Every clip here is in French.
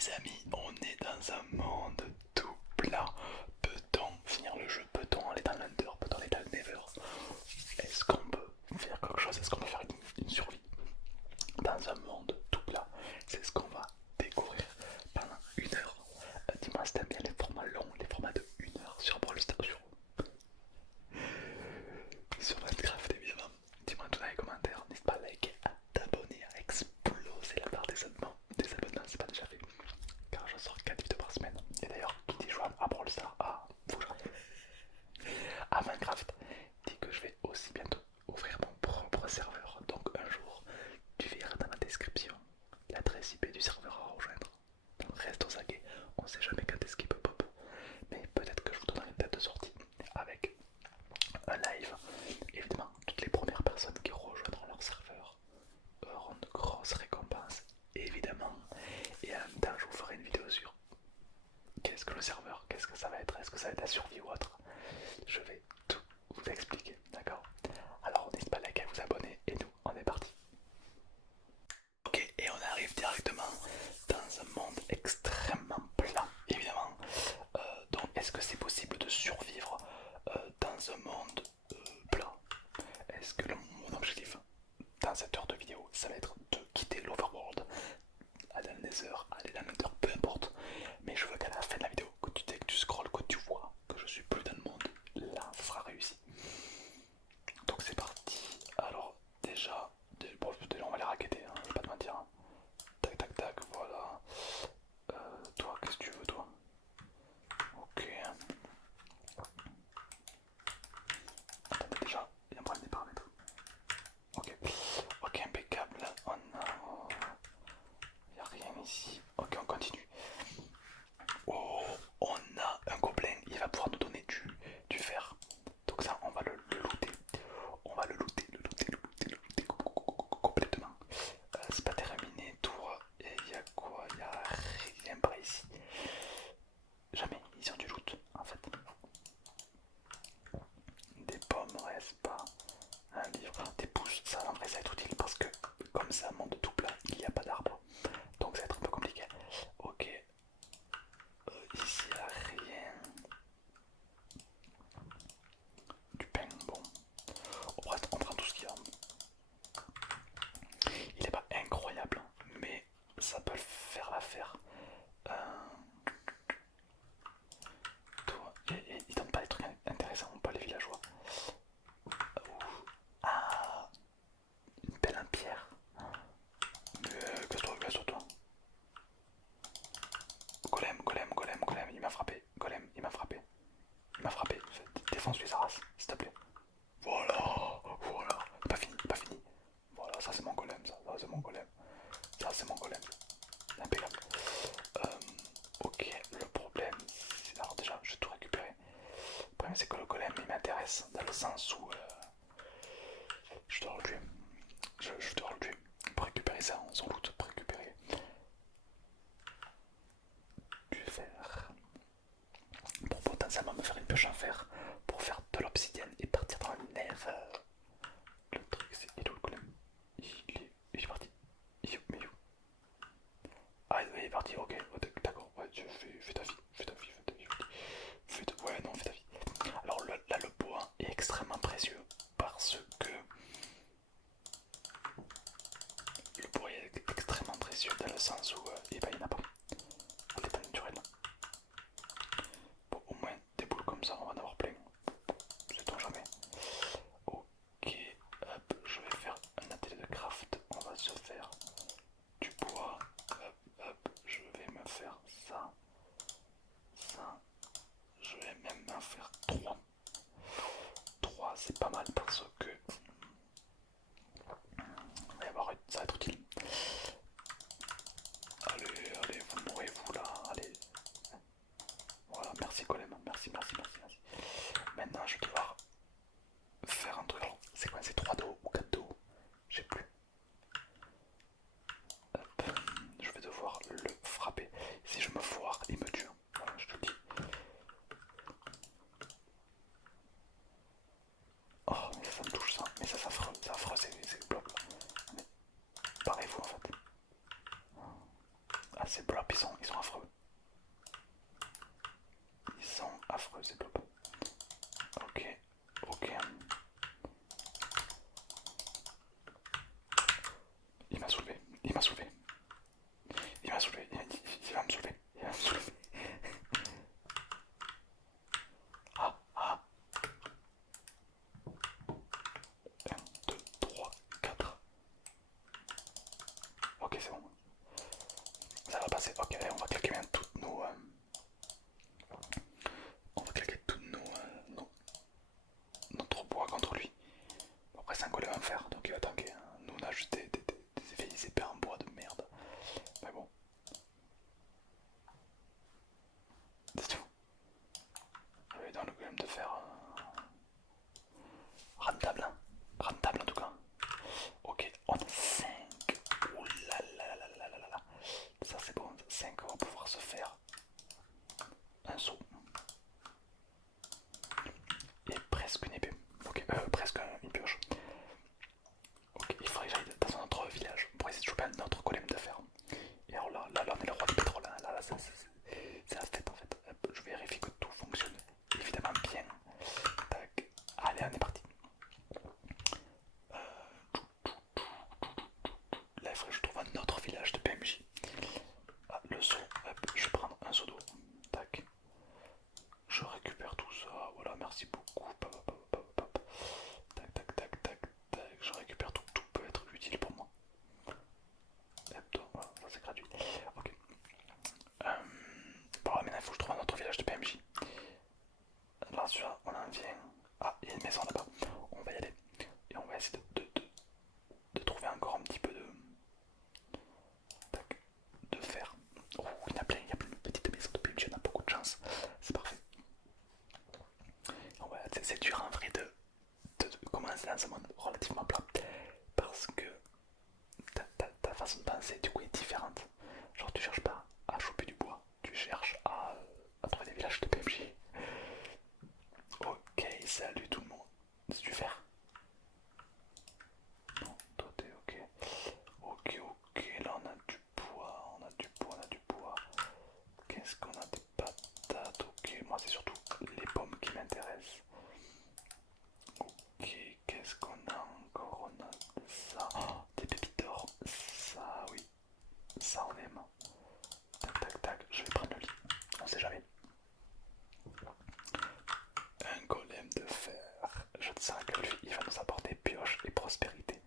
Les amis, on est dans un monde tout plat. Peut-on finir le jeu? Peut-on aller dans l'Under? Peut-on aller dans le Never? Est-ce qu'on peut faire quelque chose? Est-ce qu'on peut faire une survie dans un monde tout plat? C'est ce qu'on va découvrir pendant une heure. Dis-moi si t'aimes bien les formats longs, les formats de une heure sur Brawl Stars, sur Minecraft évidemment. Dis-moi tout dans les commentaires. N'hésite pas à liker, à t'abonner, à exploser la barre des abonnements, c'est pas déjà fait. Car je sors 4 vidéos par semaine. Et d'ailleurs, qui dit jouer à Brawl Stars, faut que j'arrive à Minecraft, dit que je vais aussi bientôt ouvrir mon propre serveur. Donc un jour, tu verras dans la description l'adresse IP du serveur à rejoindre. Donc reste aux aguets, on sait jamais quand est-ce qu'il peut pop. Mais peut-être que je vous donnerai une date de sortie avec un live. Évidemment, toutes les premières personnes qui rejoindront leur serveur auront de grosses récompenses, évidemment. Et en même temps, je vous ferai une vidéo sur qu'est-ce que le serveur, qu'est-ce que ça va être, est-ce que ça va être la survie ou autre. Je vais tout vous expliquer, d'accord? Alors n'hésitez pas à liker, à vous abonner et nous, on est parti. Ok, et on arrive directement dans un monde extrêmement plat, évidemment. Donc est-ce que c'est possible de survivre dans un monde plat? Est-ce que mon objectif dans cette heure de vidéo, ça va être de quitter l'overworld, aller dans le nether, aller dans l'under, peu importe. Mais je veux qu'à la fin de la vidéo, que tu scrolles, que tu vois que je suis plus dans le monde, là ça sera réussi. Donc c'est parti. Alors déjà, bon, on va les racketter, hein, je vais pas te mentir. Hein. Tac tac tac, voilà. Toi, qu'est-ce que tu veux toi? Ok. Attends, déjà, il y a un problème des paramètres. Ok. Ok, impeccable. On a... y a rien ici. Ok, on continue. Oh, on a un gobelin, il va pouvoir nous donner du fer. Donc ça, on va le looter. On va le looter, complètement. C'est pas terminé, toi. Et il y a quoi? Il y a rien par ici. Jamais, ils ont du loot, en fait. Des pommes, reste pas. Un livre, des pousses, ça en vrai ça va être utile parce que comme c'est un monde tout plat, il n'y a pas d'arbre. Donc ça va être un peu compliqué. Ok, ici il n'y a rien. Du pain, bon. On prend tout ce qu'il y a. Il n'est pas incroyable, mais ça peut faire l'affaire. Euh, et ils donnent pas des trucs intéressants, pas les villageois. Ah, une pelle en pierre. Casse-toi, toi. Golem, il m'a frappé. Golem, il m'a frappé. Il m'a frappé. Défonce-lui sa race, s'il te plaît. Voilà. Pas fini, pas fini. Voilà, ça c'est mon golem, ça c'est mon golem. Ça c'est mon golem. Impeccable. Ok, le problème, alors déjà, je vais tout récupérer. Le problème c'est que le golem il m'intéresse dans le sens où je dois le tuer. Je dois le tuer pour récupérer ça, son loot, pour récupérer du fer. Pour potentiellement me faire une pioche en fer, pour faire de l'obsidienne et partir dans le Nether. Le truc c'est, il est où le golem? Il est parti. Mais où? Ah il est parti, ok, d'accord, ouais, fais ta vie, ouais non, fais ta vie. Alors là le bois est extrêmement précieux parce que le bois est extrêmement précieux dans le sens où il n'y en a pas en état naturel. Bon, au moins des boules comme ça on va en avoir plein, sait-on jamais. sont affreux. Ils sont affreux ces blobs. Ok, ok. Il m'a soulevé, il m'a soulevé. Il m'a soulevé, il va me soulever, il va me soulever. Ah, ah. 1, 2, 3, 4. Ok, c'est bon. Ça va passer. Ok, allez, on va claquer bien toutes nos... on va claquer toutes notre bois contre lui. Bon, après, c'est un golem en fer, donc il va tanker. Hein. Nous, on a juste des vieilles épées en bois de merde. Mais bon. C'est tout. Oui, dans le golem de fer... rentable, hein. Rentable en tout cas. Ok, on a 5. Ouh là là là là là là là. Ça c'est bon, 5, on va pouvoir se faire un saut. Et presque une épée. Ok, presque une pioche. Ok, il faudrait que j'aille dans un autre village pour essayer de choper un autre golem de fer. Et alors là, on est le roi du pétrole. Hein. Là, c'est la fête en fait. Je vérifie que tout fonctionne évidemment bien. Tac. Allez, on est parti. Là, il faudrait que je trouve un autre village de PMJ. Ah, le seau. Hop, je vais prendre un seau d'eau. Tac. Je récupère tout ça. Voilà, merci beaucoup. Tac, tac, tac, tac, tac. Je récupère tout. Tout peut être utile pour moi. Hop, voilà, ça c'est gratuit. Ok. Bon, maintenant il faut que je trouve un autre village de PMJ. Là, celui-là, on en vient. Ah, il y a une maison là-bas. On va y aller. Et on va essayer de trouver encore un petit peu de fer. Oh, il y en a plein, il y a plein de petites maisons de PMJ, on a beaucoup de chance. C'est parfait. Bon, ouais, c'est dur en vrai de commencer dans un monde relativement plat. Parce que ta façon de penser du coup est différente. Genre tu cherches pas à choper du bois, tu cherches à trouver des villages de PMJ. Ok, salut tout le monde. C'est du fer? Non, toi t'es ok. Ok, ok, là on a du bois, on a du bois, on a du bois. Qu'est-ce qu'on a? Des patates, ok. Moi c'est surtout les pommes qui m'intéressent. Ok, qu'est-ce qu'on a encore? On a ça. Oh, des pépites d'or. Ça, oui. Ça on aime. Tac, tac, tac. Je vais prendre le lit. On sait jamais. Un golem de fer. Je te sens que lui, il va nous apporter pioche et prospérité.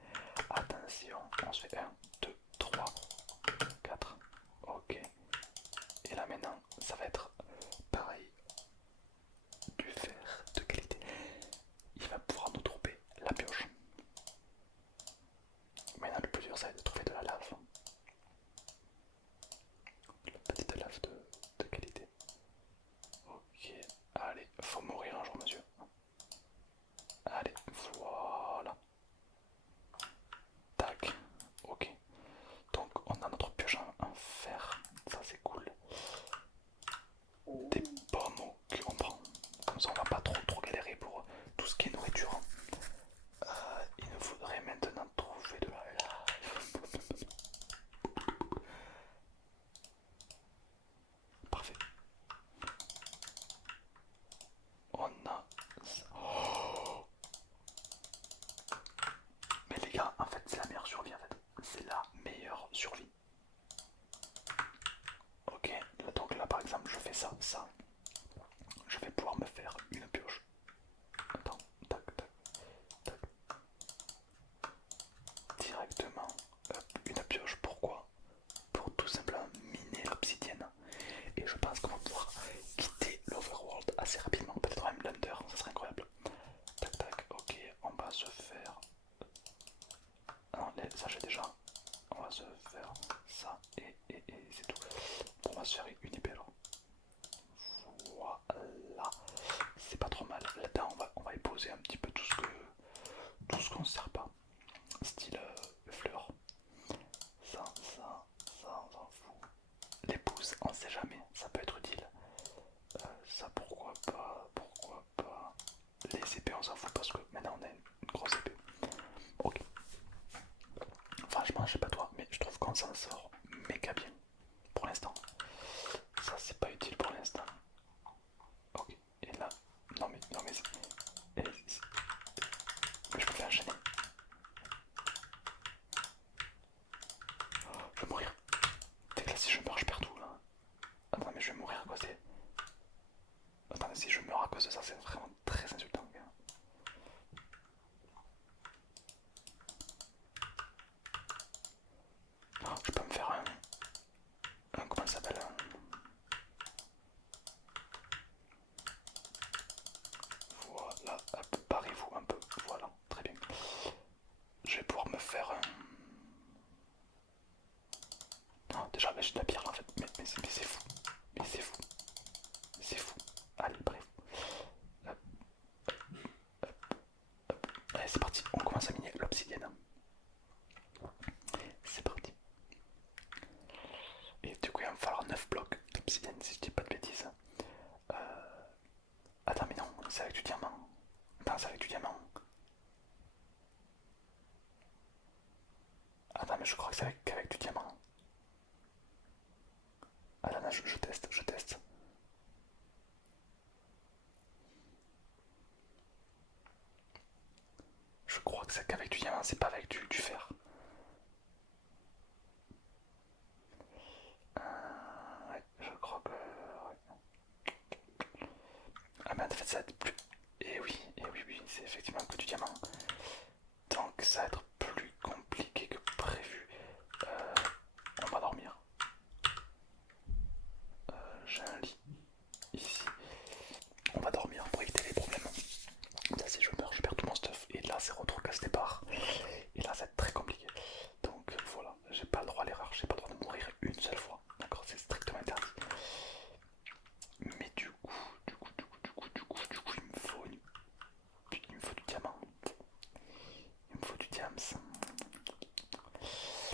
Attention, on se fait 1, 2, 3, 4. Ok. Et là maintenant, ça va être pareil. Du fer de qualité. Il va pouvoir nous trouver la pioche. Maintenant, le plus dur, ça va être de trouver de la lave. La petite lave de qualité. Ok. Allez, faut mourir un jour, monsieur. Allez, voilà. Tac. Ok. Donc, on a notre pioche en fer. Ça, c'est cool. Des pommes, ok, on prend. Comme ça, on va pas trop galérer pour tout ce qui est nourriture. Il nous faudrait maintenant trouver de la lave. Parfait. On a ça. Oh, mais les gars, en fait, c'est la meilleure survie. En fait, c'est la meilleure survie. Ok, donc là par exemple, je fais ça, ça. Je vais pouvoir me faire une pioche. Attends, tac, tac, tac. Directement, hop, une pioche. Pourquoi? Pour tout simplement miner l'obsidienne. Et je pense qu'on va pouvoir quitter l'overworld assez rapidement. Peut-être même l'under, ça serait incroyable. Tac, tac, ok, on va se faire. Ah non, ça j'ai déjà. On va se faire ça et c'est tout. On va se faire une épée alors. Voilà. C'est pas trop mal. Là-dedans, on va y poser un petit peu tout ce qu'on ne sert pas. Style fleurs. Ça, on s'en fout. Les pousses, on sait jamais. Ça peut être utile. Ça, pourquoi pas. Pourquoi pas. Les épées, on s'en fout parce que maintenant on a une grosse épée. Ok. Franchement, je sais pas toi, mais je trouve qu'on s'en sort méga bien pour l'instant. je vais mourir à cause des... Attends, si je meurs à cause de ça, c'est vraiment très insultant. Oh, je peux me faire un comment ça s'appelle, voilà, hop, barrez-vous un peu, voilà, très bien. Je vais pouvoir me faire un... Oh, déjà, j'ai de la pierre là en fait, mais c'est fou, mais c'est fou, c'est fou. Allez, bref. Hop, allez, c'est parti, on commence à miner l'obsidienne. C'est parti. Et du coup, il va me falloir 9 blocs d'obsidienne si je dis pas de bêtises. Attends, mais non, c'est avec du diamant. Attends, c'est avec du diamant. Attends, mais je crois que c'est avec du diamant. Attends, non, je teste, je teste. Je crois que c'est qu'avec du diamant, c'est pas avec du fer. Ouais, je crois que... Ouais. Ah, mais en fait, ça va être plus... et oui, oui, c'est effectivement que du diamant. Donc, ça va être plus compliqué que prévu. Euh, on va dormir. J'ai un lit ici. On va dormir pour éviter les problèmes. Là, si je meurs, je perds tout mon stuff. Et là, c'est retour casse départ. Et là, ça va être très compliqué. Donc voilà, j'ai pas le droit à l'erreur, j'ai pas le droit de mourir une seule fois. D'accord, c'est strictement interdit. Mais du coup, il me faut du diamant. Il me faut du diams.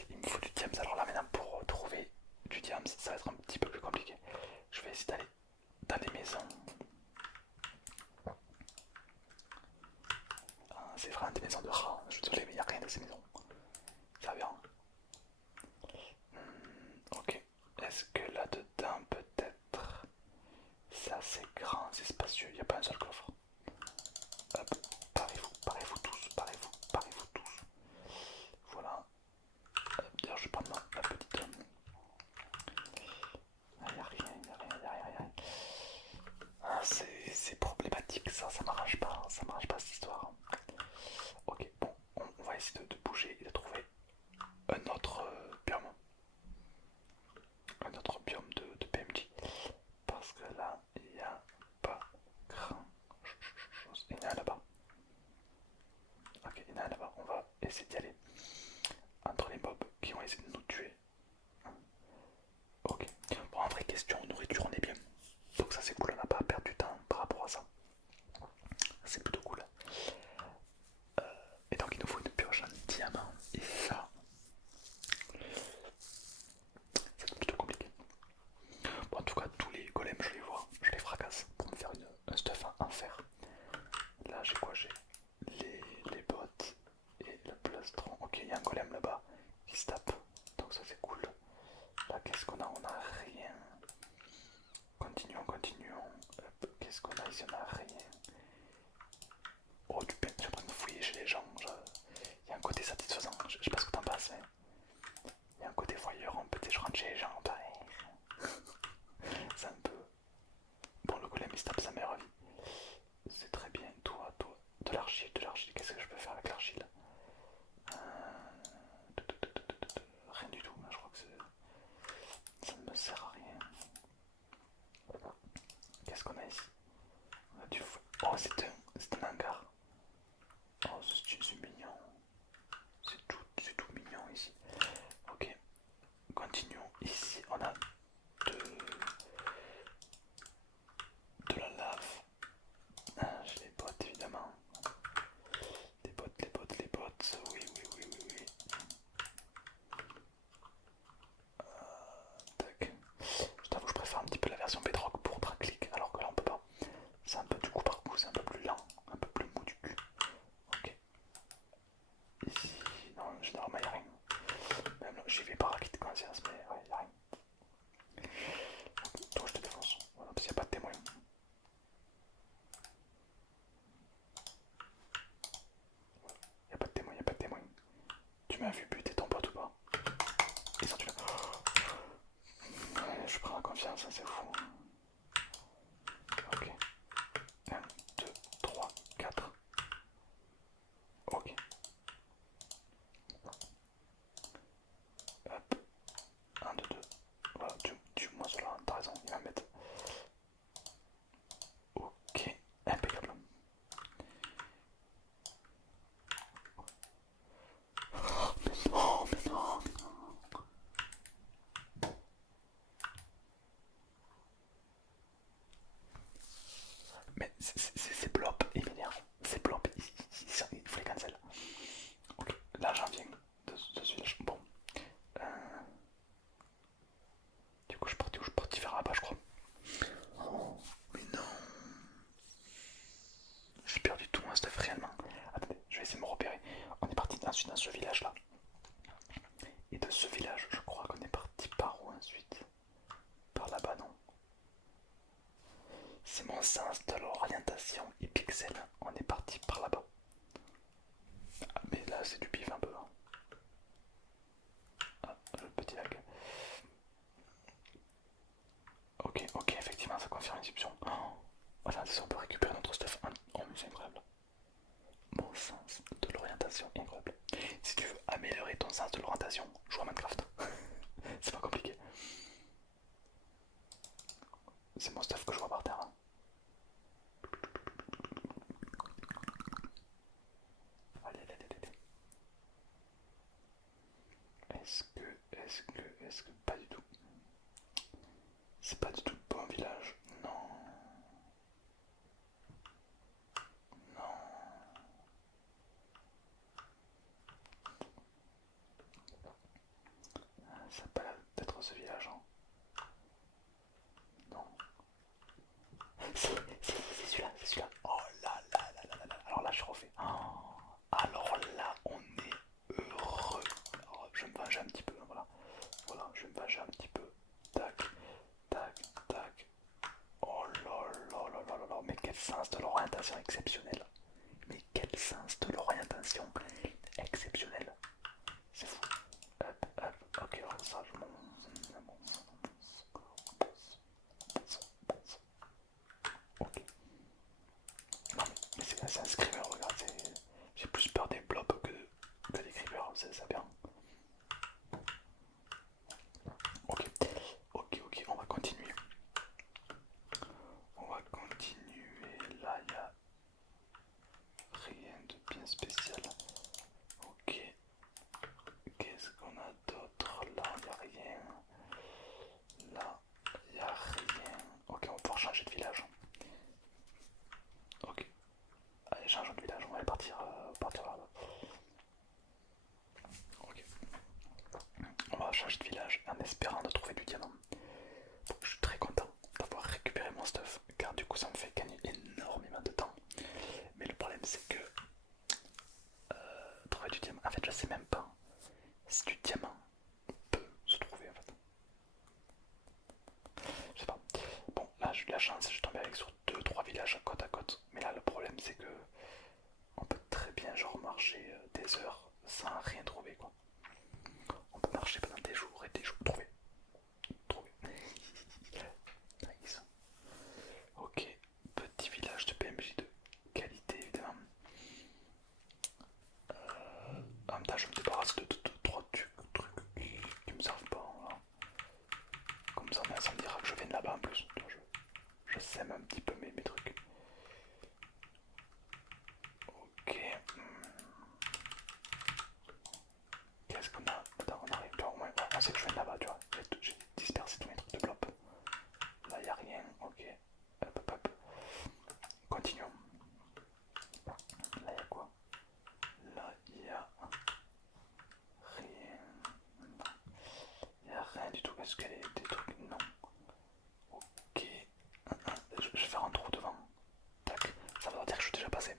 Il me faut du diams. Alors là, maintenant, pour trouver du diams, ça va être un petit peu plus compliqué. Je vais essayer d'aller dans les maisons. Ah, c'est vraiment des maisons de rats. Je suis désolé, mais il n'y a rien dans ces maisons. Ça va bien. Ok. Est-ce que là-dedans, peut-être, c'est assez grand, c'est spacieux, il n'y a pas un seul coffre. Hop, parez-vous, parez-vous tous, parez-vous, parez-vous tous. Voilà. D'ailleurs, je vais prendre ma petite... Ah, il n'y a rien, il n'y a rien, il n'y a rien, y a rien. Ah, c'est problématique ça, ça m'arrange pas cette histoire. Ok, bon, on va essayer de bouger et de trouver un autre biome. Un autre biome de PMJ. Parce que là, il n'y a pas grand chose. Il y en a là-bas. Ok, il y en a là-bas. On va essayer d'y aller. Entre les mobs qui vont essayer de nous tuer. Ok. Bon, en vrai, question nourriture, on est bien. Donc ça c'est cool, on n'a pas à perdre du temps par rapport à ça. C'est plutôt cool. Et donc il nous faut une pioche en diamant. Et ça, c'est plutôt compliqué. Bon, en tout cas, tous les golems, je les vois, je les fracasse pour me faire un stuff en fer. Là, j'ai quoi? J'ai les bottes et le plastron. Ok, il y a un golem là-bas qui se tape. Donc ça c'est cool. Là, qu'est-ce qu'on a? On a rien. Continuons, continuons. Qu'est-ce qu'on a ici? On a rien. Oh, du pain, j'ai l'impression de fouiller chez les gens. Il y a un côté satisfaisant. Je sais pas ce que t'en penses, mais il y a un côté voyeur. Peut-être je rentre chez les gens. C'est un peu. Bon, le golem il se tape sa meilleure vie. C'est très bien. Toi. De l'argile, qu'est-ce que je peux faire avec l'argile? Rien du tout. Je crois que ça ne me sert à rien. Qu'est-ce qu'on a ici? On a du fou. Oh, c'est un hangar. Oh, c'est mignon. C'est tout mignon ici. Ok, continuons. Ici, on a de la lave. Ah, j'ai les bottes évidemment. Les bottes. Oui, oui, oui, oui, oui. Tac. Je t'avoue, je préfère un petit peu la version Bedrock pour drag click, alors que là on peut pas. C'est un peu du coup par coup, c'est un peu plus confiance, hein, c'est fou. Ok. 1, 2, 3, 4. Ok. Hop. 1, 2, 2. Voilà, moi cela, t'as raison, il va mettre. Ok, impeccable. Oh, mais non, mais non, mais non. Mais c'est blop, il m'énerve. C'est blop, il faut les cancel. Ok, là j'en viens de celui-là. Bon. Euh, du coup, je suis parti où? Je suis parti vers là-bas, je crois. Oh, mais non. J'ai perdu tout mon stuff réellement. Attendez, je vais essayer de me repérer. On est parti ensuite dans ce village-là. Et de ce village, je crois qu'on est parti par où ensuite? Par là-bas, non? C'est mon sens de l'orientation et pixel. On est parti par là-bas. Ah, mais là, c'est du pif un peu. Hein. Ah, le petit lag. Ok, ok, effectivement, ça confirme l'inscription. Oh, voilà, ça, on peut récupérer notre stuff. Oh, mais c'est incroyable. Mon sens de l'orientation est incroyable. Si tu veux améliorer ton sens de l'orientation, joue à Minecraft. C'est pas compliqué. C'est mon stuff que je vois par terre. Hein. Allez, allez, allez, allez. Est-ce que, pas du tout. C'est pas du tout le bon village. Non, non. Ça n'a pas l'air d'être ce village. Hein. Non. C'est celui-là, c'est celui-là. Oh là là là là là là. Alors là, je refais. Oh, alors là, on est heureux. Alors, je vais me venger un petit peu. Hein, voilà. Voilà, je vais me venger un petit peu. Tac, tac, tac. Oh là là là là là là. Mais quel sens de l'orientation exceptionnel. Mais quel sens de l'orientation exceptionnel. C'est fou. Hop, hop. Ok, alors ça, je monte. Ok. Non, mais c'est un screamer, regarde. J'ai plus peur des blobs que des creepers, c'est ça bien. Ok, ok, ok, on va continuer. On va continuer. Là, il n'y a rien de bien spécial. Ok, qu'est-ce qu'on a d'autre? Là, il n'y a rien. Là, il n'y a rien. Ok, on va pouvoir changer de village. Ok, allez, changeons de village. On va aller partir là-bas. Ok, on va changer de village en espérant de trouver du diamant. Bon, je suis très content d'avoir récupéré mon stuff car du coup ça me fait gagner énormément de temps. Mais le problème c'est que trouver du diamant, en fait je sais même pas si du diamant peut se trouver en fait. Je sais pas. Bon là j'ai eu de la chance, je suis tombé avec sur 2-3 villages côte à côte. Mais là le problème c'est que on peut très bien genre marcher des heures sans rien trouver quoi. On peut marcher pendant des jours et des jours. Trouver. Trouver. Nice. Ok, petit village de PMJ de qualité évidemment. En même temps, je me débarrasse de 3 trucs qui me servent pas. Voilà. Comme ça me dira que je viens de là-bas en plus. Je sème un petit peu mes trucs. Ok. Qu'est-ce qu'on a? Attends, on arrive. Tu vois, on sait que je viens de là-bas, tu vois. J'ai dispersé tous mes trucs de blop. Là, y a rien. Ok. Hop, hop, hop. Continuons. Là, y a quoi? Là, y a rien. Il n'y a rien du tout. Est-ce qu'il y a des trucs? Non. Ok. Je vais faire un trou devant. Tac. Ça veut dire que je suis déjà passé.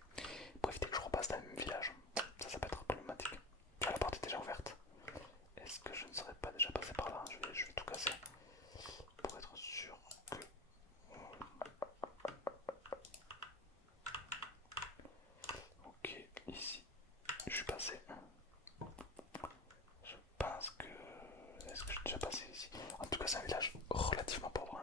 Pour éviter que je repasse dans le même village. Ça peut être problématique. La porte est déjà ouverte. Est-ce que je ne serais pas déjà passé par là? Je vais tout casser. Pour être sûr que... Ok, ici. Je suis passé. Je pense que... Est-ce que je suis déjà passé ici? En tout cas, c'est un village relativement pauvre.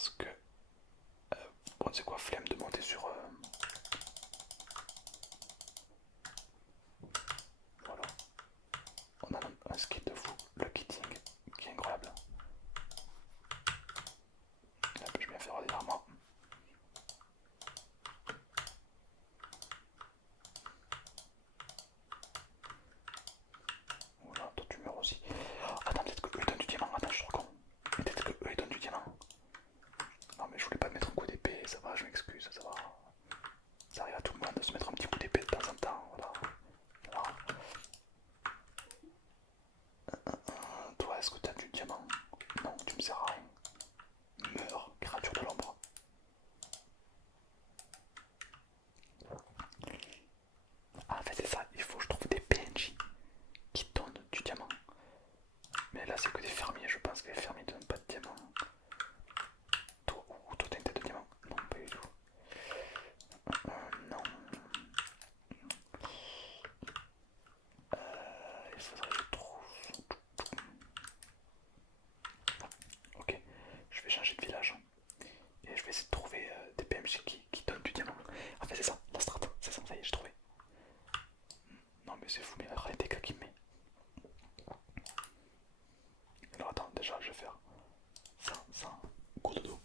parce que bon, c'est quoi, flemme de monter sur voilà, on a un skill de fou, le kitting qui est incroyable. Hop, je vais bien faire ordinairement. Voilà, toi tu meurs aussi. Attends, peut-être que eux ils donnent du diamant. Attends, je suis trop con. Peut-être que eux ils donnent du diamant. Non, mais je voulais pas te mettre un coup d'épée. Ça va, je m'excuse. Ça va. Ça arrive à tout le monde de se mettre un petit coup d'épée de temps en temps. Voilà. Alors, toi, est-ce que t'as du diamant? Non, tu me sers à rien. Meurs, créature de l'ombre. Ah, en fait, c'est ça. Il faut que je trouve des PNJ qui donnent du diamant. Mais là, c'est que des fermiers. Je pense que les fermiers donnent pas de diamant. Toi, ou toi, t'as une tête de diamant? Non, pas du tout. Non. Il faudrait que je trouve. Ok, je vais changer de village. Et je vais essayer de trouver des PMG qui donnent du diamant. En fait, c'est ça, la strat. C'est ça, ça y est, j'ai trouvé. Non, mais c'est fou, mais la des cas qui me met. Alors, attends, déjà, je vais faire ça, gros dodo.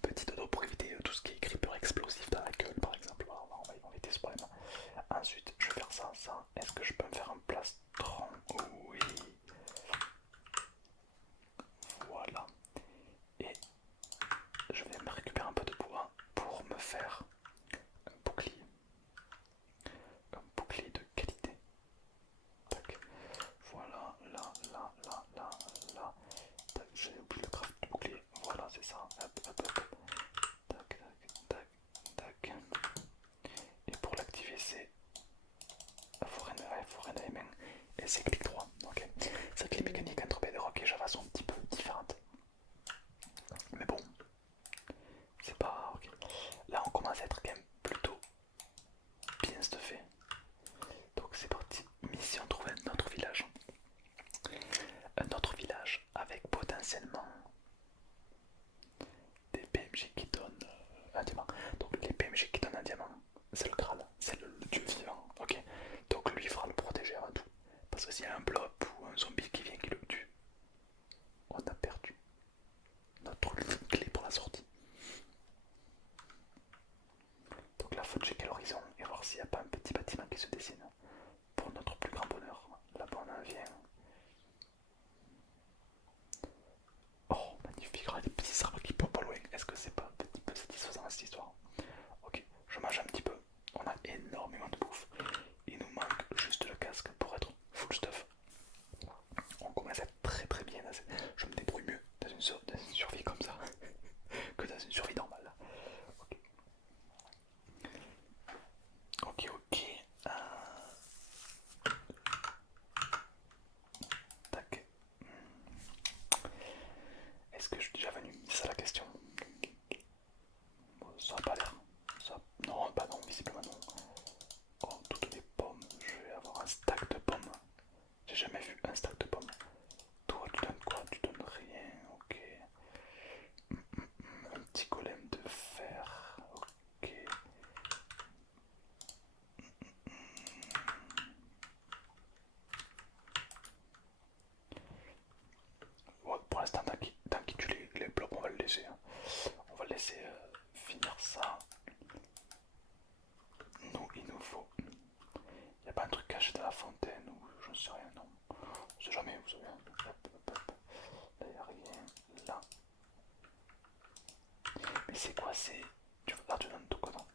Petit dodo pour éviter tout ce qui est creeper explosif dans la gueule, par exemple. Voilà, on va éviter ce problème. Ensuite, je vais faire ça. Est-ce que je peux me faire un plastron? Oui. Voilà. Et je vais me récupérer un peu de bois pour me faire un bouclier. Un bouclier de qualité. Tac. Voilà, là. Tac, j'ai oublié le craft du bouclier. Voilà, c'est ça. Hop. Tac. Et pour l'activer, c'est Foreign Aiming. Et c'est clic droit. Ok. C'est que les mécaniques entre Bedrock et Java sont un petit peu différentes. Mais bon, c'est pas. Ok. Là, on commence à être quand même plutôt bien stuffé. Donc c'est parti. Mission trouver un autre village. Un autre village avec potentiellement des PMJ qui donnent un diamant. Donc les PMJ qui donnent un diamant, c'est le Graal, c'est le dieu vivant. Ok. Donc lui il fera le protéger avant tout. Parce que s'il y a un blob ou un zombie qui vient qui le tue, on a perdu notre clé pour la sortie. Donc là faut checker l'horizon et voir s'il n'y a pas un petit bâtiment qui se dessine. Pour notre plus grand bonheur. Là-bas on en vient. Oh magnifique, regarde des petits arbres qui popent pas loin. Est-ce que c'est pas un petit peu satisfaisant cette histoire? Ok, je mange un petit peu. On a énormément de bouffe. Il nous manque juste le casque pour être full stuff. On commence à être très bien. Je me débrouille mieux dans une survie comme ça que dans une survie normale. Ok. Tac. Est-ce que je suis déjà venu? C'est ça la question. Bon, ça a pas l'air. Ça... Non, bah non, visiblement non. Oh, toutes les pommes. Je vais avoir un stack de pommes. J'ai jamais vu un stack de pommes. Toi, tu donnes quoi? Tu donnes rien. Ok. Un petit golem de fer. Ok. Ouais, pour l'instant, tant qu'il tue les blocs, on va le laisser. Hein. On va laisser finir ça. Nous, il nous faut. Il n'y a pas un truc caché dans la fontaine ou je ne sais rien, non. On sait jamais, vous savez. Hop. Là, il n'y a rien. Là. Mais c'est quoi? C'est. Tu donnes tout quoi, non?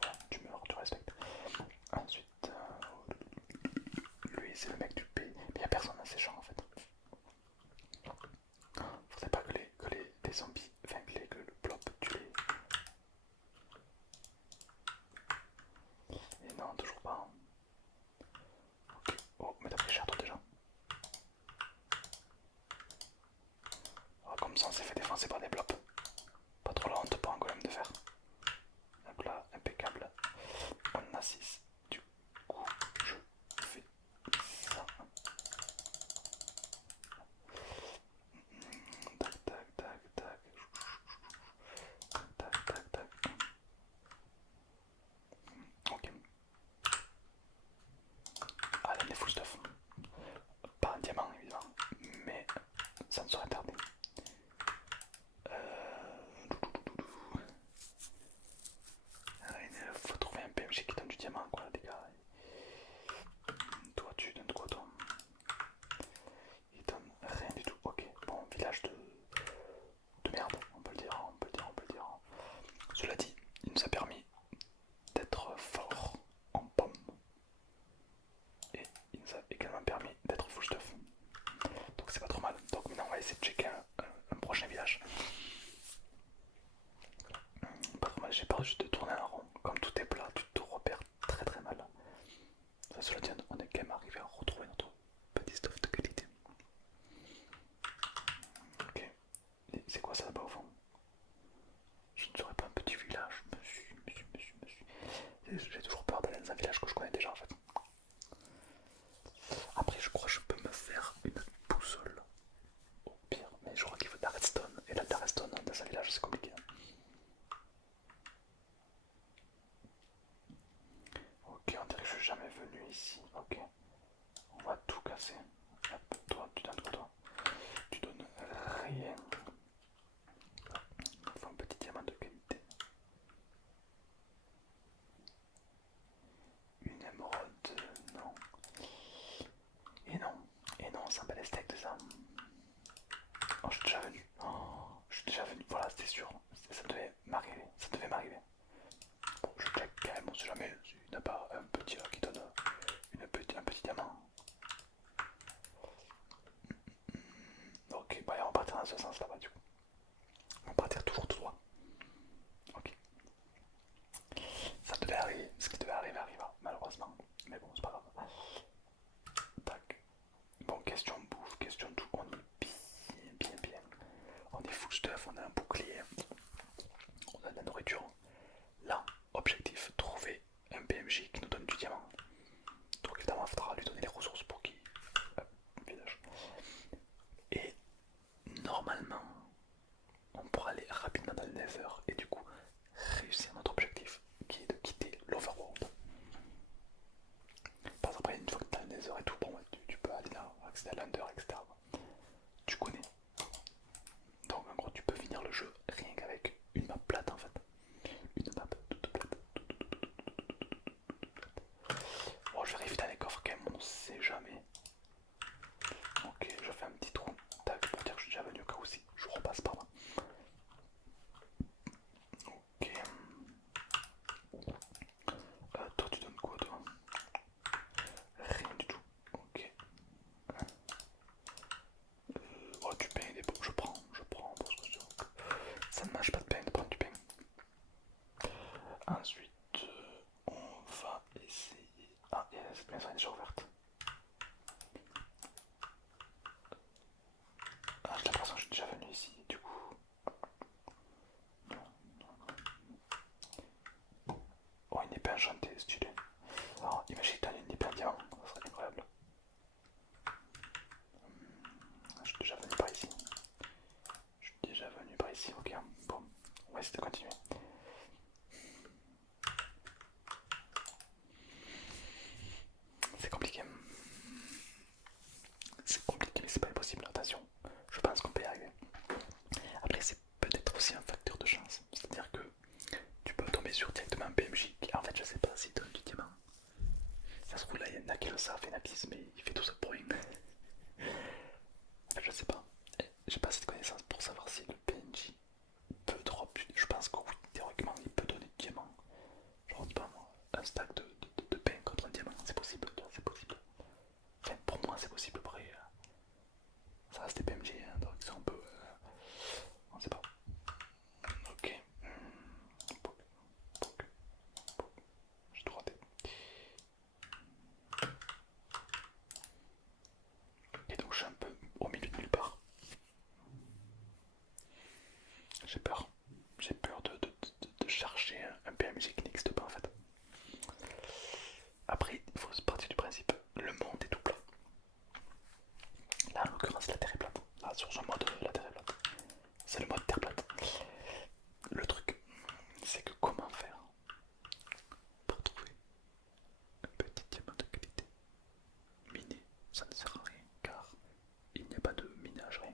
Voilà, tu meurs, tu respectes. Ensuite, lui, c'est le mec du pays. Mais il n'y a personne dans ces champs en fait. Faudrait pas les zombies, enfin que le blob tue les. Et non, toujours pas. Ok. Oh, mais t'as pris cher toi déjà. Oh, comme ça on s'est fait défoncer par des blobs. Pas trop la honte pour un golem de fer. Hop là, impeccable. On a 6. Du coup, je fais ça. ça ne saurait tarder. Il faut trouver un PMG qui donne du diamant, quoi, les gars. Toi, tu donnes quoi, toi? Il donne rien du tout. Ok, bon, village de merde, on peut le dire, on peut le dire, on peut le dire. Cela dit, il nous a permis d'être fort en pommes. Et il nous a également permis d'être full stuff. Donc c'est pas trop mal. Donc maintenant on va essayer de checker un prochain village. Pas trop mal, j'ai peur juste de tourner en rond. Comme tout est plat, tu te repères très très mal. Ça cela dit, on est quand même arrivé à retrouver notre petit stuff de qualité. Ok. Et c'est quoi ça là-bas au fond? Je ne serais pas un petit village, monsieur. J'ai toujours peur d'aller dans un village que je connais déjà en fait. Après je crois que je peux me faire une boussole. Au pire, mais je crois qu'il faut de la redstone. Et là de la redstone dans un village c'est compliqué. Ok, on dirait que je suis jamais venu ici. Ok. On va tout casser. Hop, toi, tu donnes quoi toi? Tu donnes rien. Il faut un petit diamant de qualité. Une émeraude, non. Et non. Et non, c'est un bel steak de ça. Oh, je suis déjà venu. Oh, je suis déjà venu. Voilà, c'était sûr. Ça devait m'arriver. Ça devait m'arriver. Bon, je check quand même, on sait jamais. Il n'y a pas un petit qui donne un petit diamant. Ok, bah, on va partir dans ce sens là-bas du coup. On va partir toujours tout droit. Ok. Ça devait arriver. Ce qui devait arriver arriva, malheureusement. Mais bon, c'est pas grave. Tac. Bon, question bouffe, question tout. On est bien. On est full stuff, on a un bouclier. On a de la nourriture. Là, objectif, trouver un PMJ qui nous donne du diamant. Donc évidemment, il faudra lui donner les ressources pour qu'il village. Et normalement, on pourra aller rapidement dans le Nether et du coup réussir notre objectif qui est de quitter l'Overworld. Parce qu'après, une fois que tu as le Nether et tout, bon, tu peux aller là, accéder à l'Under, etc. Tu connais. Donc en gros, tu peux finir le jeu rien qu'avec une map plate en fait. Une map toute plate. Bon, je vérifie dans les coffres quand même, on sait jamais. Ok, je fais un petit trou. Tac, pour dire que je suis déjà venu au cas où si je repasse par là. Ok. Toi, tu donnes quoi, toi? Rien du tout. Ok. Oh, du pain, des pommes, je prends, parce que ça ne mâche pas de pain de prendre du pain. Ensuite, on va essayer. Ah, cette maison est déjà ouverte. Ah, j'ai l'impression que je suis déjà venu ici, du coup. Oh, une épée enchantée, stylé. Oh, imagine que t'as une épée en diamant, ça serait incroyable. Je suis déjà venu par ici. Ok. Bon, on va essayer de continuer. C'est compliqué. C'est compliqué, mais c'est pas impossible, attention. Je pense qu'on peut y arriver. Après, c'est peut-être aussi un facteur de chance. C'est-à-dire que tu peux tomber sur directement un PMJ qui, en fait, je sais pas s'il donne du diamant. Ça se trouve là, il y en a qui le savent, Fenapis, mais il fait tout ça pour rien. En fait, je sais pas. J'ai pas assez de connaissances pour savoir si le PNJ peut drop. Je pense que oui, théoriquement, il peut donner du diamant. Genre, dis pas moi, un stack de pain contre un diamant, c'est possible, c'est possible. Enfin, pour moi, c'est possible. Après, ça reste des PMJ, hein, donc c'est un peu. On sait pas. Ok. J'ai tout raté. Et donc, je suis un peu au milieu de nulle part. J'ai peur. J'ai peur de chercher un PMJ qui n'existe pas en fait. Après, il faut se partir du principe, le monde est tout plat. Là, en l'occurrence, la Terre est plate. Là, sur ce mode, la Terre est plate. C'est le mode Terre plate. Le truc, c'est que comment faire pour trouver un petit diamant de qualité? Miner, ça ne sert à rien, car il n'y a pas de minage, rien.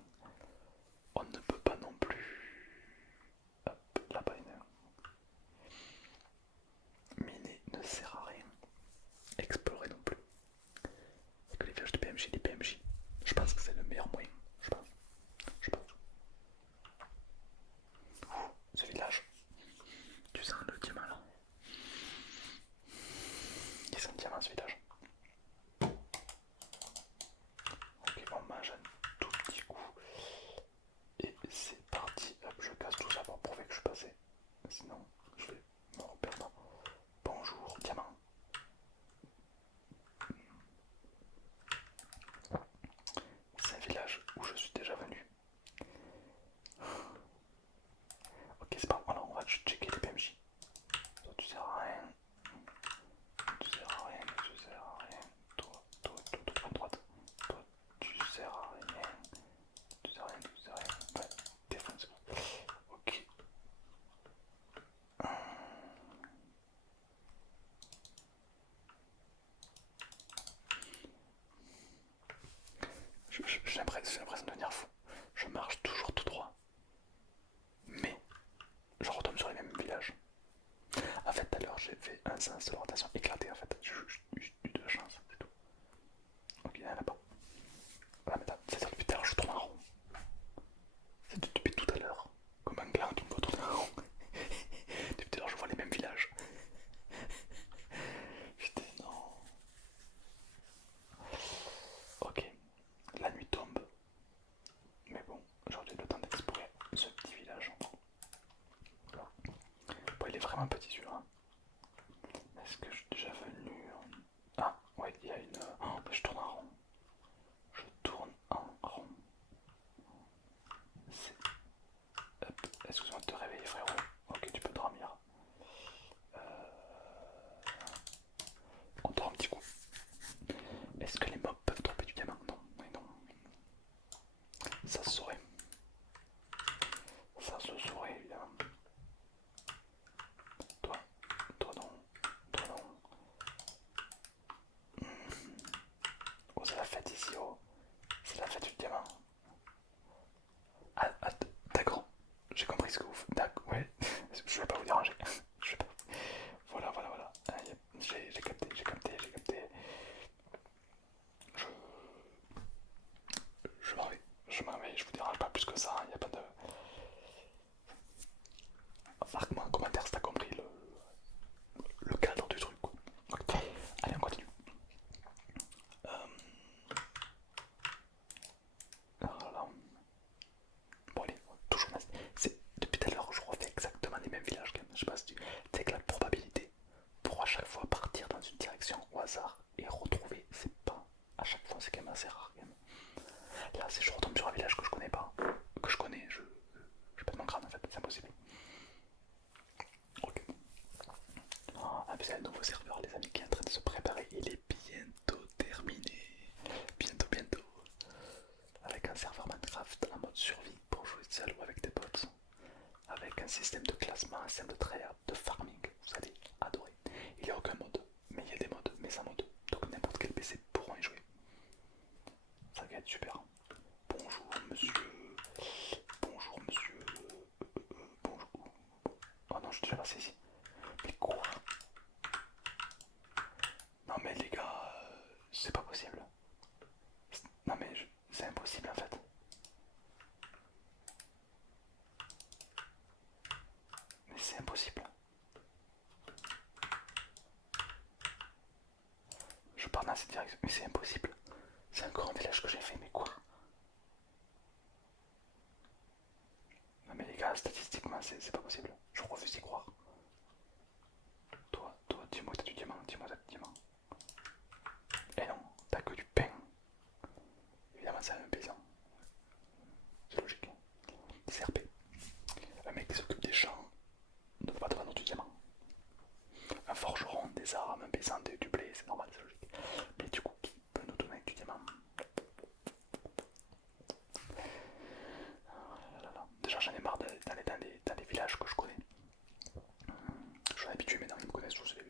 sinon je vais me reperdre. Bonjour, diamant. C'est un village où je suis déjà venu. Ok, c'est pas. Alors, on va juste checker les PMJ. Toi, tu sers à rien. Tu sers à rien, tu sers à rien. Toi, à droite. Toi, tu sers à rien. Tu sers à rien, tu sers à rien. Ouais, défense. Ok. J'ai l'impression de devenir fou. Je marche toujours tout droit. Mais je retombe sur les mêmes villages. En fait, tout à l'heure, j'ai fait un sens de rotation éclaté. En fait, j'ai eu de la chance, c'est tout. Ok, il y en a pas. Voilà, mais c'est-à-dire depuis tout à l'heure, je tourne en rond. C'est depuis tout à l'heure. Comme un gland qui me tourner en rond. Depuis tout à l'heure, je vois les mêmes villages. Putain, non. Ok, la nuit tombe. Mais bon, aujourd'hui, le temps d'explorer ce petit village. Bon, il est vraiment petit celui-là. Est-ce que je suis déjà venu? Ah, ouais, il y a une. Oh, bah, je tourne en rond. Je tourne en rond. Excuse-moi de te réveiller, frérot. Ok, tu peux dormir. On dort un petit coup. Est-ce que les mobs peuvent dropper du diamant? Non, oui, non. Ça se saurait. Ça se saurait, évidemment. Toi, toi non. Toi non. Oh, c'est la fête ici, oh. C'est la fête du diamant. Ah, ah, d'accord. J'ai compris ce que vous faites. D'accord, ouais. Je vais pas vous déranger. Je vais pas. Voilà, voilà, voilà. Ah, j'ai capté, j'ai capté, j'ai capté. Je, je m'en vais. Je m'en vais. Je vous dérange pas plus que ça. Il n'y a pas de. Marque-moi un commentaire si t'as compris le cadre du truc, quoi. Ok. Allez, on continue. Euh, alors là. Bon, allez, toujours. Depuis tout à l'heure, je refais exactement les mêmes villages quand même. Je sais pas si tu sais que la probabilité pour à chaque fois partir dans une direction au hasard et retrouver, c'est pas. À chaque fois, c'est quand même assez rare quand même. Là, si je retombe sur un village que je connais pas, que je connais, je pète mon crâne en fait, c'est impossible. Ok. Ah, mais c'est un nouveau serveur, les amis, qui est en train de se préparer. Il est bientôt terminé. Bientôt, bientôt. Avec un serveur Minecraft en mode survie pour jouer seul ou avec des potes. Avec un système de classement, un système de tryhard, de farming. Vous allez adorer. Il n'y a aucun mode, mais il y a des modes, mais sans mode. Donc n'importe quel PC pourra y jouer. Ça va être super. Bonjour monsieur. Bonjour monsieur. Bonjour. Oh non, je suis déjà passé ici. Mais quoi? Non mais les gars, c'est pas possible. Non mais c'est impossible en fait. Mais c'est impossible. Je pars dans cette direction. Mais c'est impossible. C'est encore un village que j'ai fait, mais quoi? Non mais les gars, statistiquement, c'est pas possible. Je refuse d'y croire. Toi, dis-moi que t'as du diamant, dis-moi que t'as du diamant. Eh non, t'as que du pain. Évidemment, c'est un paysan. C'est logique. CRP. Un mec qui s'occupe des champs ne peut pas te vendre du diamant. Un forgeron, des armes, un paysan, du blé, c'est normal, c'est logique. Mais du coup, qui peut nous donner du diamant? Oh là là. Déjà, j'en ai marre d'aller dans les villages que je connais. Je suis habitué maintenant, ils me connaissent tous les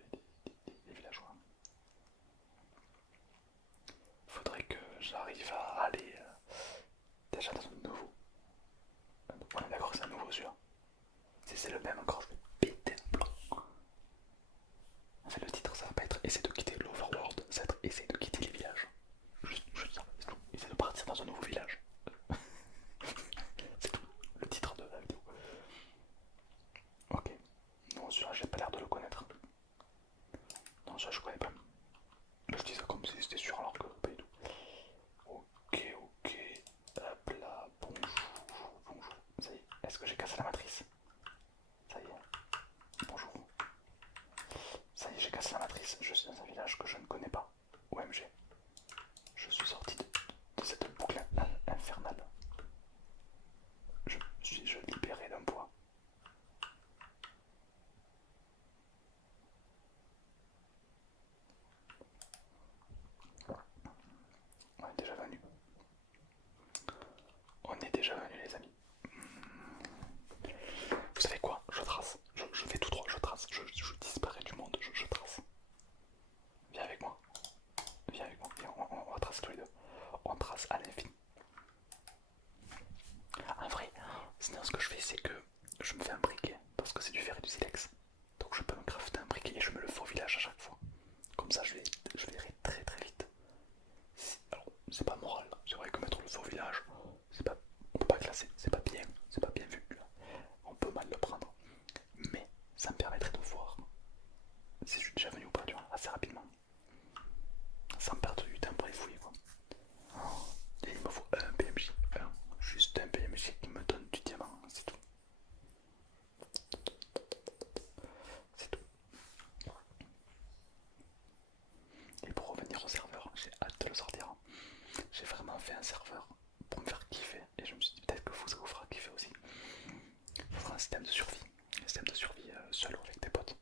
système de survie. Un système de survie seul ou avec tes potes.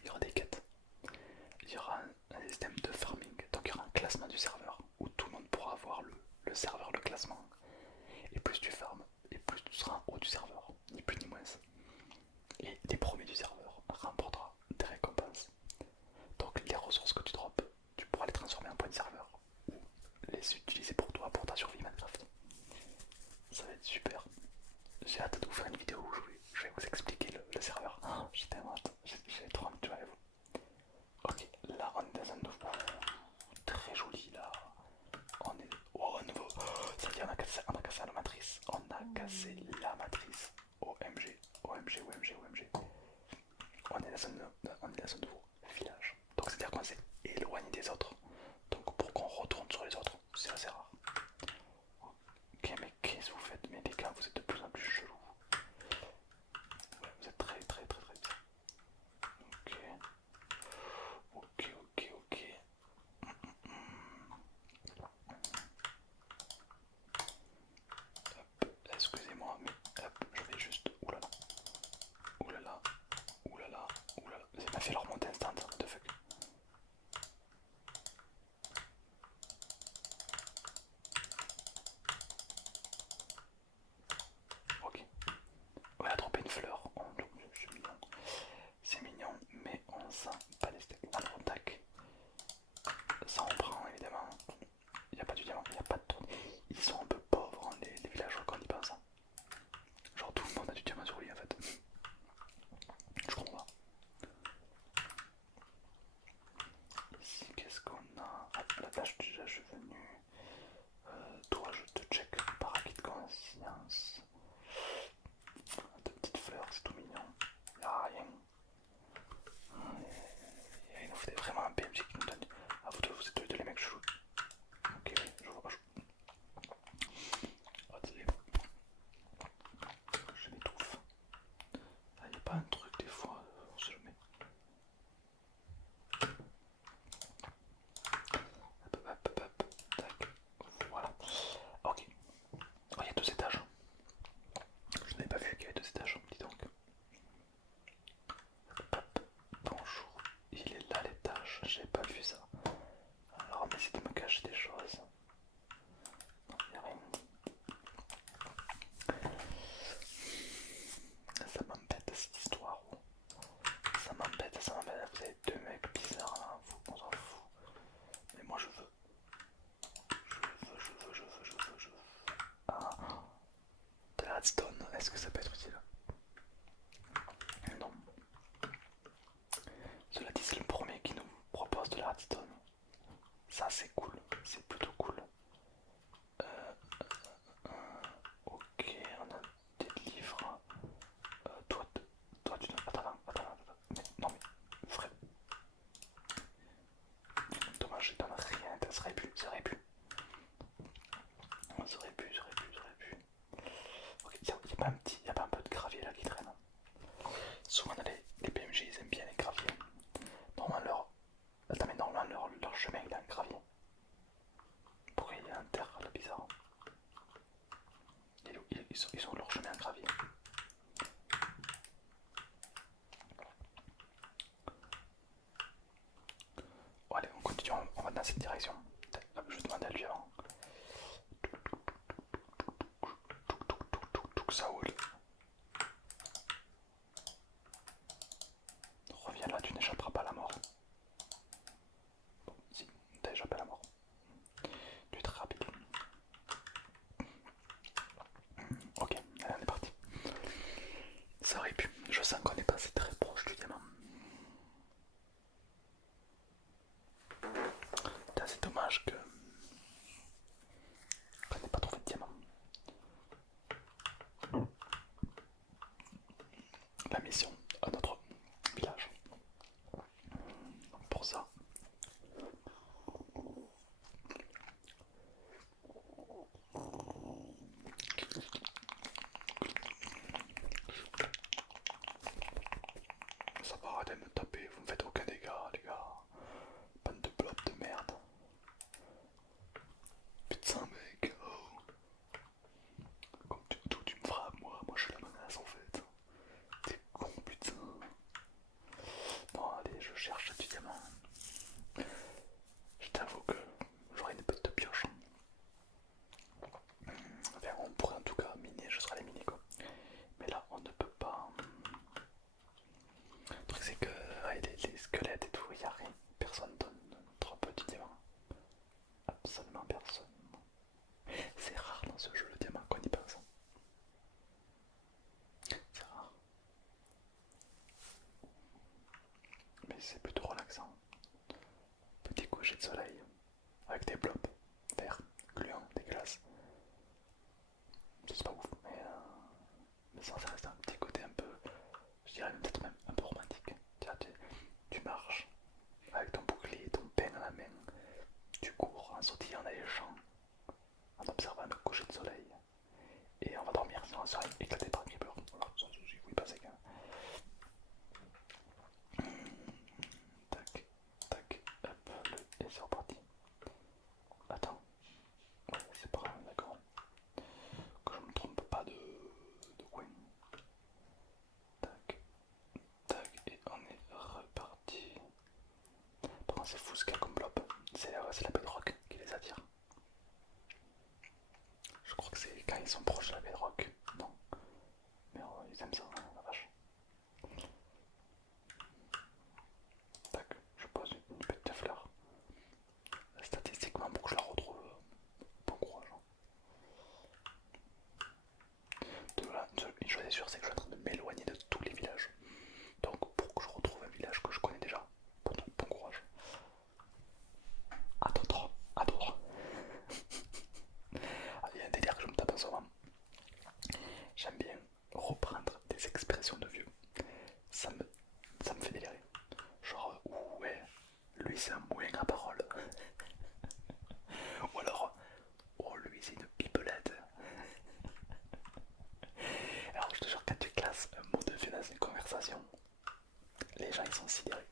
Il y aura des quêtes. Il y aura un système de farming. Donc il y aura un classement du serveur où tout le monde pourra voir le serveur, le classement. Et plus tu farmes, et plus tu seras en haut du serveur. Ni plus ni moins. Et les premiers du serveur remportera des récompenses. Donc les ressources que tu drops, tu pourras les transformer en points de serveur ou les utiliser pour toi, pour ta survie Minecraft. Ça va être super. J'ai hâte de vous faire une vidéo où je vais vous expliquer le serveur. Oh, j'ai tellement hâte, j'ai trop envie de jouer avec vous. Ok, là on est dans un nouveau, très joli là. On est un nouveau. Ça veut dire on a cassé la matrice. On a cassé la matrice. OMG, OMG, OMG, OMG. On est dans un nouveau village. Donc c'est à dire qu'on s'est éloigné des autres. Donc pour qu'on retourne sur les autres, c'est assez rare. Ok, mais qu'est-ce que vous faites? Mais les gars, vous êtes de plus en plus chelous. Ouais, vous êtes très très très très bien. Ok. Ok, ok, ok. Hop, excusez-moi, mais hop, je vais juste. Oulala. Oulala. Oulala. Oulala. Ça m'a fait leur remonter instant, what the fuck. Ok. On a droppé une fleur. C'est mignon. C'est mignon, mais on sent pas les steaks. Alors on tac. Ça on prend évidemment. Il n'y a pas du diamant, il n'y a pas de tourne. Ils sont un peu pauvres, hein, les villageois quand on y pense. Hein. Genre tout le monde a du diamant sur lui en fait. Je comprends pas. Ici qu'est-ce qu'on a? Ah, là je suis venu. Toi je te check par acquis de conscience. De petites fleurs, c'est tout mignon. Y'a rien. Il nous fait vraiment un PMG qui nous donne. Ah vous deux, vous êtes deux les mecs chelous. Ok oui, je vois. Oh désolé. Je m'étouffe. Ah y'a pas un truc des fois, on se le met. Hop hop hop hop. Tac. Voilà. Ok. Oh il y a 2 étages. Je n'avais pas vu qu'il y avait 2 étages, dis donc. Hop, bonjour. Il est là l'étage, j'ai pas vu ça. Alors on essaie de me cacher des choses. Non, y'a rien. Ça m'embête cette histoire. Ça m'embête, ça m'embête. Vous avez 2 mecs bizarres là, on s'en fout. Mais moi je veux. Je veux. Ah, de la redstone, est-ce que ça peut être utile? Non. Cela dit, c'est le premier qui nous propose de la redstone. Ça c'est cool, c'est plutôt cool. Ok, on a des livres. Toi tu dois. Attends. Mais, non mais, frère. Dommage, je donne rien, ça aurait pu. Ok, y'a pas un peu de gravier là qui traîne. Souvent les PMG ils aiment bien les graviers. Normalement leur chemin il a un gravier. Pourquoi il y a un terre là bizarre? Ils ont leur chemin en gravier. Bon, allez, on continue, on va dans cette direction. Je vais demander à lui avant. Ça roule. Reviens là, tu n'échapperas pas à la mort. Bon, si, t'as échappé à la mort. Tu es très rapide. Ok, allez, on est parti. Ça aurait pu. Je sens qu'on est passé très proche du diamant. C'est dommage qu'on n'ait pas trouvé de diamant. La mission à notre village. Pour ça, ça va arrêter de me taper, vous me faites aucun dégât les gars. Bande de blocs de merde. Putain mec, oh. Comme tu me frappes, moi je suis la menace en fait. on pourrait en tout cas miner, je serais allé miner quoi. Mais là on ne peut pas. Le truc c'est que ouais, les squelettes et tout, il n'y a rien. Personne donne trop peu de diamants. Absolument personne. C'est rare dans ce jeu le diamant qu'on y pense. C'est rare. Mais c'est plutôt relaxant. Petit coucher de soleil avec des blobs verts, gluants, dégueulasses. C'est pas ouf, mais ça reste un petit côté un peu, je dirais peut-être même un peu romantique. Tu marches avec ton bouclier, ton pain à la main, tu cours en sautillant dans les champs, en observant le coucher de soleil. Et on va dormir, sinon on sera éclaté par un creeper. Voilà, sans souci, vous y passez quand même. Tac, tac, hop, et c'est reparti. Attends, ouais, c'est pas grave, d'accord. Que je me trompe pas de coin. Tac, tac, et on est reparti. Par contre, c'est fou ce qu'il y a comme blob. C'est la bedrock qui les attire. Je crois que c'est quand ils sont proches de la bedrock. Non, mais ils aiment ça, hein, la vache. Tac, je pose une petite fleur. Statistiquement, pour que je la retrouve, bon courage. Une chose est sûre, c'est que je suis en train de m'éloigner de tous les villages. Donc, pour que je retrouve un village que je connais déjà, bon courage. À d'autres, à d'autres. Ah, il y a un délire que je me tape en ce moment. J'aime bien reprendre des expressions de vieux. Ça me, ça me fait délirer. Genre, ouais, lui c'est un moulin à parole. Ou alors, oh lui c'est une pipelette. Alors je te jure, quand tu classes un mot de vieux dans une conversation, les gens ils sont sidérés.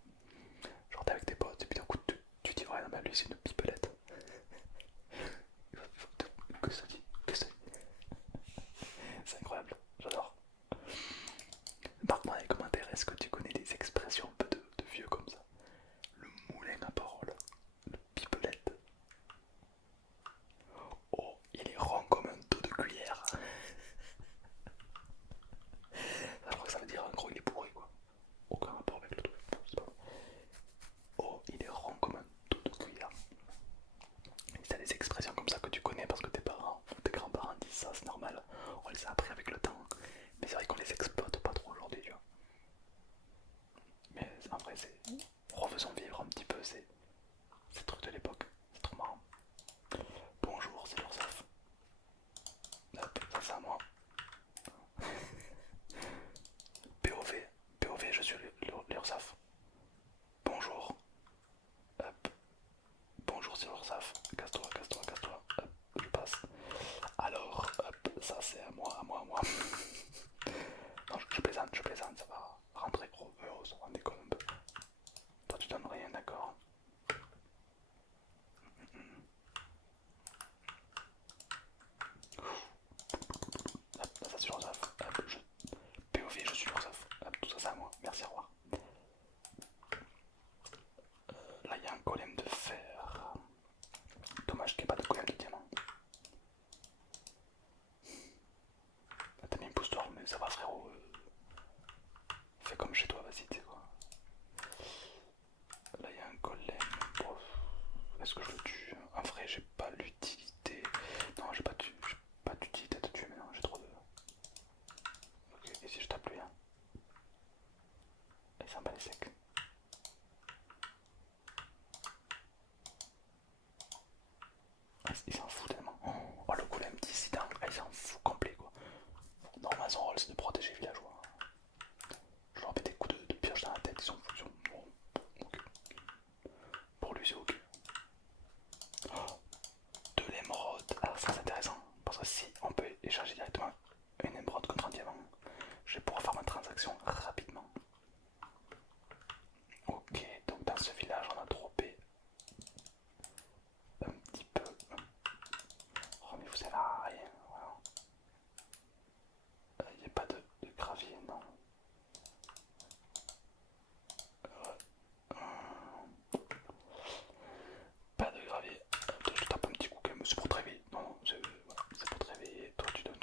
Genre t'es avec tes potes et puis d'un coup tu dis ouais non mais lui c'est une pipelette. Que ça dit? Que ça dit? C'est incroyable, j'adore. Marque-moi dans les commentaires, est-ce que tu connais des expressions un peu de vieux comme ça? Le moulin à parole, le pipelette. Oh, il est rond comme un dos de cuillère. Je crois que ça veut dire en gros il est bourré quoi. Aucun rapport avec le dos. Oh, il est rond comme un dos de cuillère. Si t'as des expressions comme ça que tu connais parce que tes parents, tes grands-parents disent ça, c'est normal. On les a appris avec le temps. Mais c'est vrai qu'on les exploite pas trop aujourd'hui, tu vois. Mais en vrai, c'est. Refaisons vivre un petit peu ces trucs de l'époque. C'est trop marrant. Bonjour, c'est l'Ursaf. Hop, ça c'est à moi. POV, POV, je suis l'Ursaf. Bonjour. Hop. Bonjour, c'est l'Ursaf. Casse-toi, casse-toi, casse-toi. Hop, je passe. Alors, hop, ça c'est à moi, à moi, à moi. Non, je plaisante, ça va rentrer gros. Oh, ça va en déconne un peu. Toi, tu donnes rien, d'accord? Hop, ça c'est l'Ursaf. Hop, POV, je suis l'Ursaf. Hop, tout ça c'est à moi. Merci, au revoir. Là, il y a un golem de fer. Dommage qu'il n'y ait pas de golem de diamant. Ah, t'as mis une pousse d'or, mais ça va, frérot. Fais comme chez toi, vas-y, tu sais quoi. Là, il y a un golem. Bon, est-ce que je le tue? En vrai, j'ai pas l'utilité. Non, j'ai pas d'utilité à te tuer maintenant, j'ai trop de. Ok, et si je tape lui, hein? Il s'en bat les secs. Ah, il s'en fout tellement. Oh, le golem dissident, il s'en fout complet quoi. Normalement, son rôle c'est de protéger les villageois. Je leur mets des coups de pioche dans la tête, ils sont fous. Bon, ok. Pour lui, c'est ok. Oh, de l'émeraude. Alors, ça c'est intéressant. Parce que si on peut échanger directement une émeraude contre un diamant, je vais pouvoir faire ma transaction rapidement. Ok, donc dans ce village, on a dropé un petit peu. Oh, mais vous savez rien. Voilà. Il n'y a pas de gravier, non. Pas de gravier. Je tape un petit coup quand même. C'est pour te réveiller. Non, non, c'est voilà, pour te réveiller. Toi, tu donnes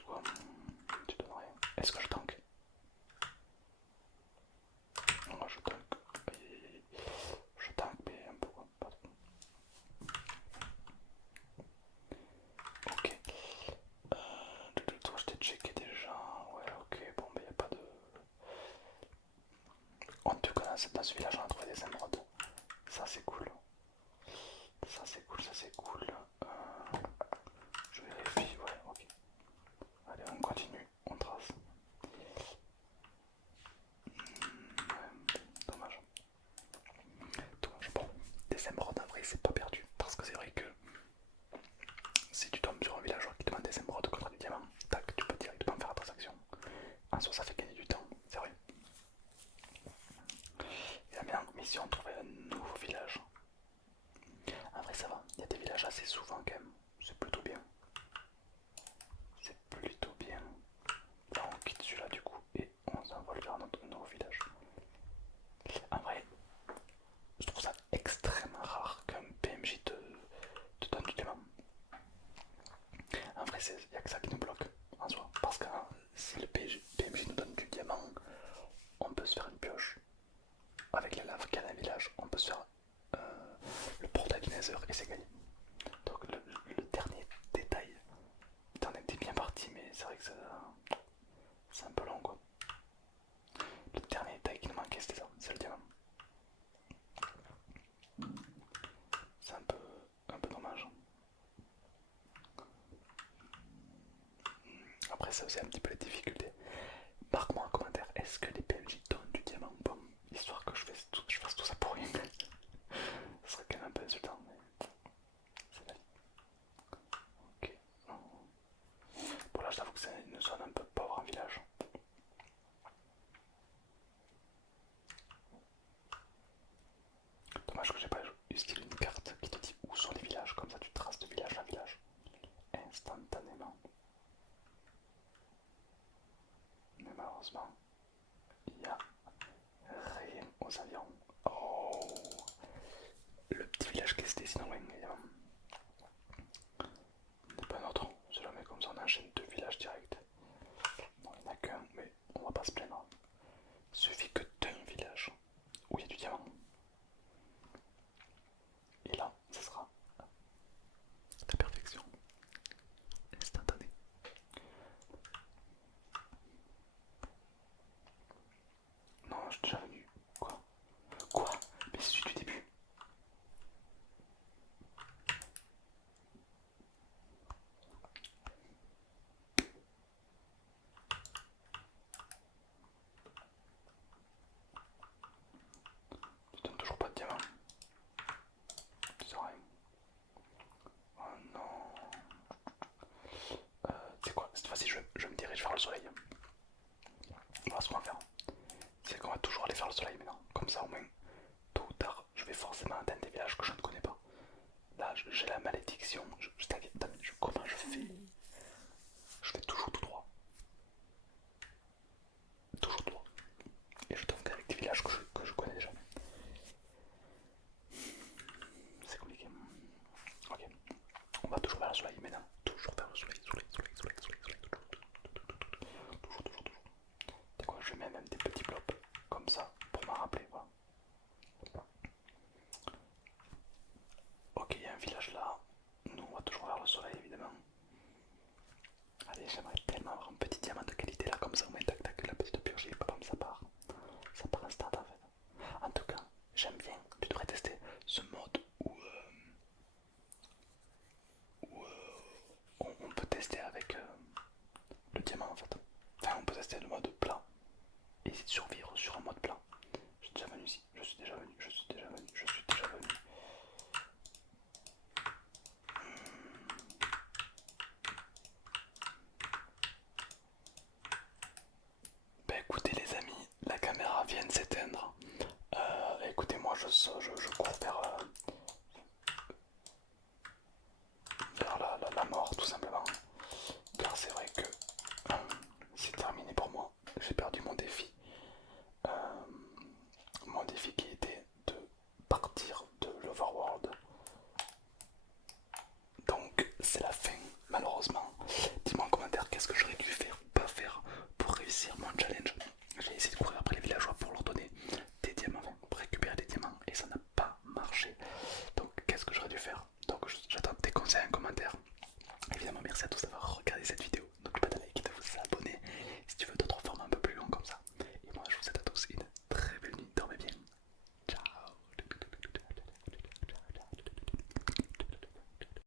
checké déjà. Ouais, ok, bon, bah y a pas de. En tout cas, dans ce village, on a trouvé des émeraudes. Ça, c'est cool. Ça, c'est cool, ça, c'est cool. Je vérifie, ouais, ok. Allez, on continue, on trace. Ouais, dommage. Dommage. Bon, des émeraudes, en vrai, c'est pas perdu. Parce que c'est vrai que si tu tombes sur un villageois qui demande des émeraudes contre des diamants, tac, tu peux directement faire la transaction. En soi, ça fait gagner du temps, c'est vrai. Et la meilleure mission, trouver un nouveau village. En vrai, ça va, il y a des villages assez souvent quand même. C'est plutôt bien. C'est plutôt bien. Là, on quitte celui-là du coup et on s'envole vers notre nouveau village. En vrai, je trouve ça extrêmement rare qu'un PMJ te donne du diamant. En vrai, il n'y a que ça qui nous bloque en soi. Parce que si le PMJ nous donne du diamant, on peut se faire une pioche. Avec la lave qu'il y a dans le village, on peut se faire le portail du Nether et c'est gagné. Donc le dernier détail, t'en étais bien parti, mais c'est vrai que c'est un peu long quoi. Le dernier détail qui nous manquait c'était ça, c'est le diamant. C'est un peu dommage. Après ça aussi un petit peu les difficultés. Marque-moi en commentaire, est-ce que les PMJ donnent du diamant ou pas? Histoire que je fasse tout ça pour rien. Ce serait quand même un peu insultant, mais c'est la vie. Ok. Bon là je t'avoue que c'est une zone un peu pauvre en village. Dommage que j'ai pas utilisé une carte qui te dit où sont les villages, comme ça tu traces de village à village instantanément. Mais malheureusement, il n'y a rien aux environs. Oh, le petit village qui se dessine en loin, évidemment. C'est pas notre, c'est jamais comme ça on enchaîne deux villages directs. Non, il n'y en a qu'un, mais on va pas se plaindre. Il suffit que d'un village où il y a du diamant. Et là, ça sera la perfection instantanée. Non, je suis déjà venu. Quoi? Quoi? Mais c'est celui du début. Tu donnes toujours pas de diamant. Tu sais rien. Oh non. Tu sais quoi? Cette fois-ci, je me dirige vers le soleil. Voilà ce qu'on va faire. C'est qu'on va toujours aller vers le soleil maintenant. Comme ça, au moins, tôt ou tard, je vais forcément atteindre des villages que je ne connais pas. Là, j'ai la malédiction. Comment je fais? Je fais toujours tout droit. Toujours tout droit. Et je tombe avec des villages que je connais déjà. C'est compliqué. Ok. On va toujours vers le soleil maintenant. Toujours vers le soleil. Soleil. Toujours. Tu sais quoi, je mets même des petits blocs comme ça pour m'en rappeler. Voilà. Ok, il y a un village là. Nous, on va toujours vers le soleil évidemment. Allez, j'aimerais tellement avoir un petit diamant de qualité là, comme ça, au moins tac tac, la petite purge, bam, ça part. Ça part instant en fait. En tout cas, j'aime bien. Tu devrais tester ce mode où on peut tester avec le diamant en fait. Enfin, on peut tester le mode plat et essayer de survivre sur un mode plat. Je suis déjà venu ici, je suis déjà venu. Bah écoutez les amis, la caméra vient de s'éteindre. Écoutez moi je cours vers la mort tout simplement. Car c'est vrai que c'est terminé pour moi. J'ai perdu mon défi. Euh, Mon défi qui était de partir de l'Overworld. Donc c'est la fin malheureusement. Dis-moi en commentaire qu'est-ce que j'aurais dû faire ou pas faire pour réussir mon challenge. J'ai essayé de courir après les villageois pour leur donner des diamants, pour récupérer des diamants et ça n'a pas marché. Donc qu'est-ce que j'aurais dû faire? Donc j'attends tes conseils en commentaire. Évidemment merci à tous d'avoir regardé cette vidéo.